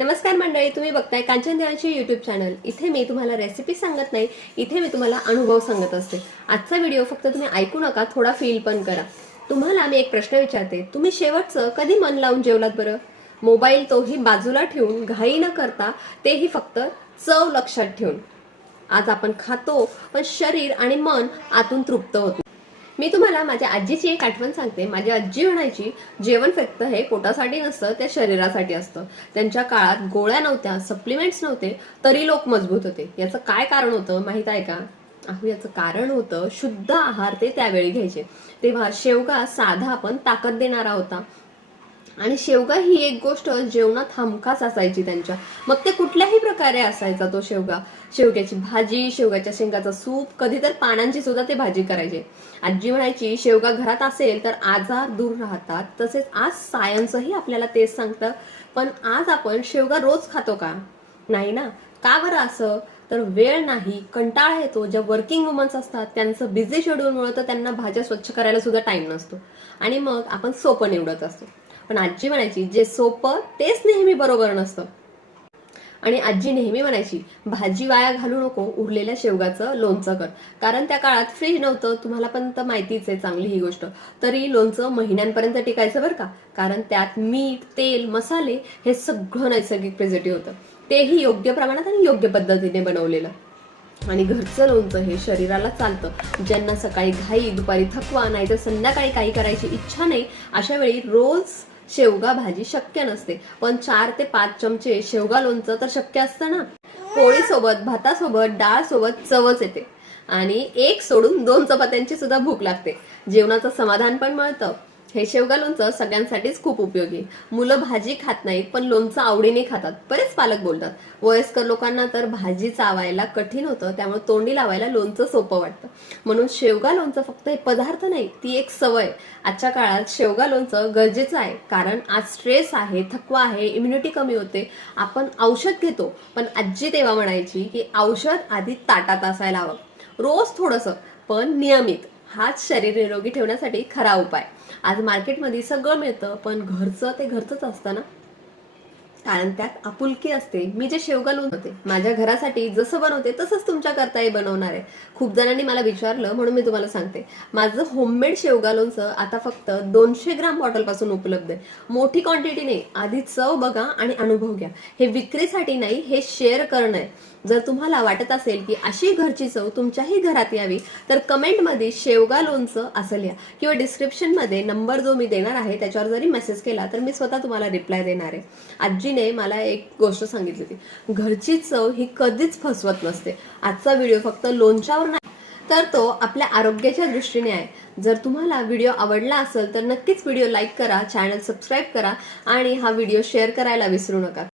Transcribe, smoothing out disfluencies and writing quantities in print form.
नमस्कार मंडळी, तुम्ही बघताय कांचन देवांची युट्यूब चॅनल। इथे मी तुम्हाला रेसिपी सांगत नाही, इथे मी तुम्हाला अनुभव सांगत असते। आजचा व्हिडिओ फक्त तुम्ही ऐकू नका, थोडा फील पण करा। तुम्हाला मी एक प्रश्न विचारते, तुम्ही शेवटचं कधी मन लावून जेवलात बरं? मोबाईल तोही बाजूला ठेवून, घाई न करता, तेही फक्त चव लक्षात ठेवून। आज आपण खातो, पण शरीर आणि मन आतून तृप्त होते। मी तुम्हाला माझ्या आजीची एक आठवण सांगते। माझी आजी म्हणायची, जेवण फक्त हे पोटासाठी नसतं, ते शरीरासाठी असतं। त्यांच्या काळात गोळ्या नव्हत्या, सप्लिमेंट्स नव्हते, तरी लोक मजबूत होते। याचं काय कारण होतं माहित आहे का? याचं कारण होतं शुद्ध आहार ते त्यावेळी घ्यायचे। तेव्हा शेवगा साधा पण ताकद देणारा होता। आणि शेवगा ही एक गोष्ट जेवणात हमखास असायची त्यांच्या। मग ते कुठल्याही प्रकारे असायचा तो शेवगा। शेवग्याची भाजी, शेवग्याच्या शेंगाचं सूप, कधी तर पानांची सुद्धा ते भाजी करायचे। आजी म्हणायची, शेवगा घरात असेल तर आजार दूर राहतात। तसेच आज सायन्सही आपल्याला तेच सांगतं। पण आज आपण शेवगा रोज खातो का? नाही ना। का बरं असं? तर वेळ नाही, कंटाळा येतो। ज्या वर्किंग वुमन्स असतात त्यांचं बिझी शेड्यूलमुळे तर त्यांना भाज्या स्वच्छ करायला सुद्धा टाइम नसतो, आणि मग आपण सोपं निवडत असतो। पण आजी म्हणायची, जे सोपं तेच नेहमी बरोबर नसतं। आणि आजी नेहमी म्हणायची, भाजी वाया घालू नको, उरलेल्या शेवगाचं लोणचं कर। कारण त्या काळात फ्रीज नव्हतं, तुम्हाला पण तर माहितीच आहे चांगली ही गोष्ट। तरी लोणचं महिन्यांपर्यंत टिकायचं बरं का, कारण त्यात मीठ, तेल, मसाले हे सगळं नैसर्गिक प्रिझर्वेटिव्ह होतं, तेही योग्य प्रमाणात आणि योग्य पद्धतीने बनवलेलं। आणि घरचं लोणचं हे शरीराला चालतं। ज्यांना सकाळी घाई, दुपारी थकवा, नाहीतर संध्याकाळी काही करायची इच्छा नाही, अशा वेळी रोज शेवगा भाजी शक्य नसते, पण 4 ते 5 चमचे शेवगा लोणचं तर शक्य असतं ना। पोळी सोबत, भातासोबत, डाळ सोबत चवच येते, आणि एक सोडून 2 चपात्यांची सुद्धा भूक लागते। जेवणाचं समाधान पण मिळतं। हे शेवगा लोणचं सगळ्यांसाठीच खूप उपयोगी। मुलं भाजी खात नाहीत, पण लोणचं आवडीने खातात। बरेच पालक बोलतात, वयस्कर लोकांना तर भाजी चावायला कठीण होतं, त्यामुळे तोंडी लावायला लोणचं सोपं वाटतं। म्हणून शेवगा लोणचं फक्त एक पदार्थ नाही, ती एक सवय। आजच्या काळात शेवगा लोणचं गरजेचं आहे, कारण आज स्ट्रेस आहे, थकवा आहे, इम्युनिटी कमी होते, आपण औषध घेतो। पण आजी तेव्हा म्हणायची की औषध आधी ताटात असायला हवं, रोज थोडंसं, पण नियमित। हाच शरीर निरोगी ठेवण्यासाठी खरा उपाय। आज मार्केटमध्ये सगळं मिळतं, पण घरचं ते घरचंच असतं ना, कारण त्यात आपुलकी असते। मी जे शेवगा लोणचं माझ्या घरासाठी जसं बनवते तसंच तुमच्या करताही बनवणार आहे। खूप जणांनी मला विचारलं, म्हणून मी तुम्हाला सांगते। माझं होममेड शेवगा लोणचं आता फक्त 200 ग्राम बॉटलपासून उपलब्ध आहे। मोठी क्वांटिटी नाही, आधी चव बघा आणि अनुभव घ्या। हे विक्रीसाठी नाही, हे शेअर करणं आहे। जर तुम्हाला वाटत असेल की अशी घरची चव तुमच्याही घरात यावी, तर कमेंटमध्ये शेवगा लोणचं असं लिहा, किंवा डिस्क्रिप्शनमध्ये नंबर जो मी देणार आहे त्याच्यावर जरी मेसेज केला तर मी स्वतः तुम्हाला रिप्लाय देणार आहे। आजीने मला एक गोष्ट सांगितली होती, घरची चव ही कधीच फसवत नसते। आजचा व्हिडिओ फक्त लोणच्यावर नाही, तर तो आपल्या आरोग्याच्या दृष्टीने आहे। जर तुम्हाला व्हिडिओ आवडला असेल तर नक्कीच व्हिडिओ लाईक करा, चॅनल सबस्क्राईब करा, आणि हा व्हिडिओ शेअर करायला विसरू नका।